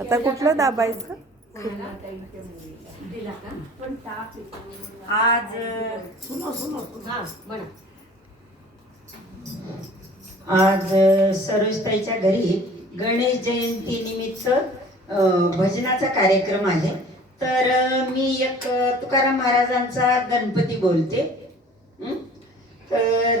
आता कुठलं दाबायचं? आज आज सरोजताईच्या घरी गणेश जयंती निमित्त भजनाचा कार्यक्रम आहे. तर मी एक तुकाराम महाराजांचा गणपती बोलते. तर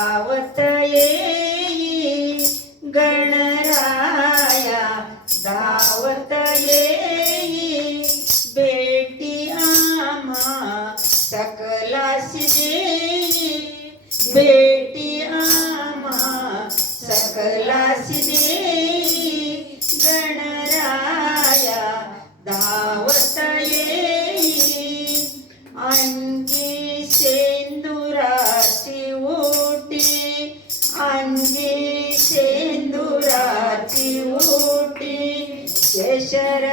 बेटी आम्हा सकलासी देवी गणराया धावत येई अंगी सेंदुराची ओटी अंगी सेंदुराची ओटी केशर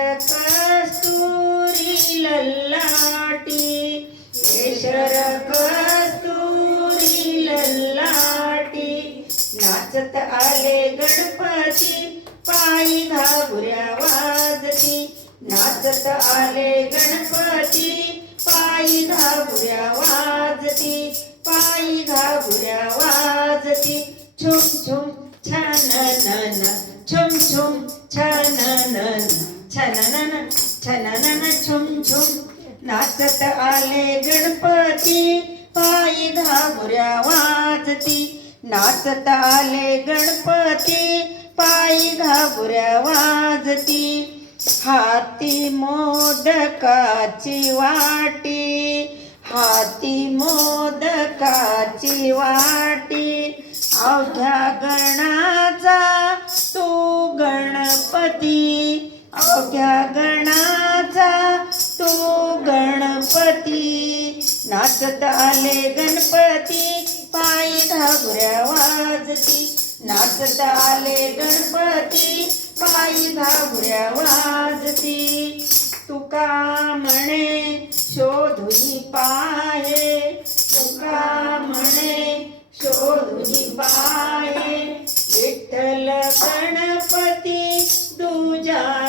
नाचत आले गणपती पायी घागुऱ्या वाजती. नाचत आले गणपती पायी घागुऱ्या वाजती. पायी घागुऱ्या वाजती. छुम छुम छान नन छुम छुम छान नन छान नन छान नन छुम छुम. नाचत आले गणपती पायी घागुऱ्या वा नाचताले गणपती पायी घागुऱ्या वाजती. हाती मोदकाची वाटी हाती मोदकाची वाटी. अवघ्या गणाचा तू गणपती अवघ्या गणाचा तू गणपती. नाचताले गणपती पायी घाबऱ्या वाजती नाचत आले गणपती पायी घाबऱ्या वाजती. तुका म्हणे शोधुनी पाये तुका म्हणे शोधुनी पाये. विठ्ठल गणपती तुझ्या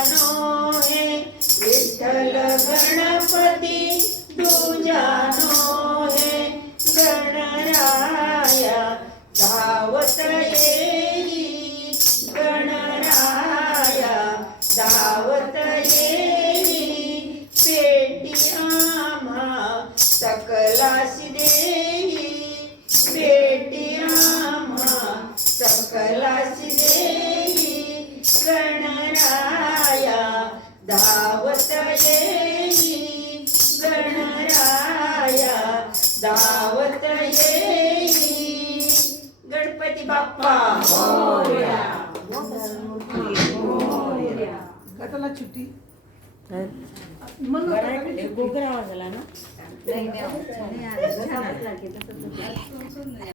सकलासी देई गणराया धावत येई गणराया धावत येई गणपती बाप्पा. गटाला छुट्टी. गोगरा वाजला ना?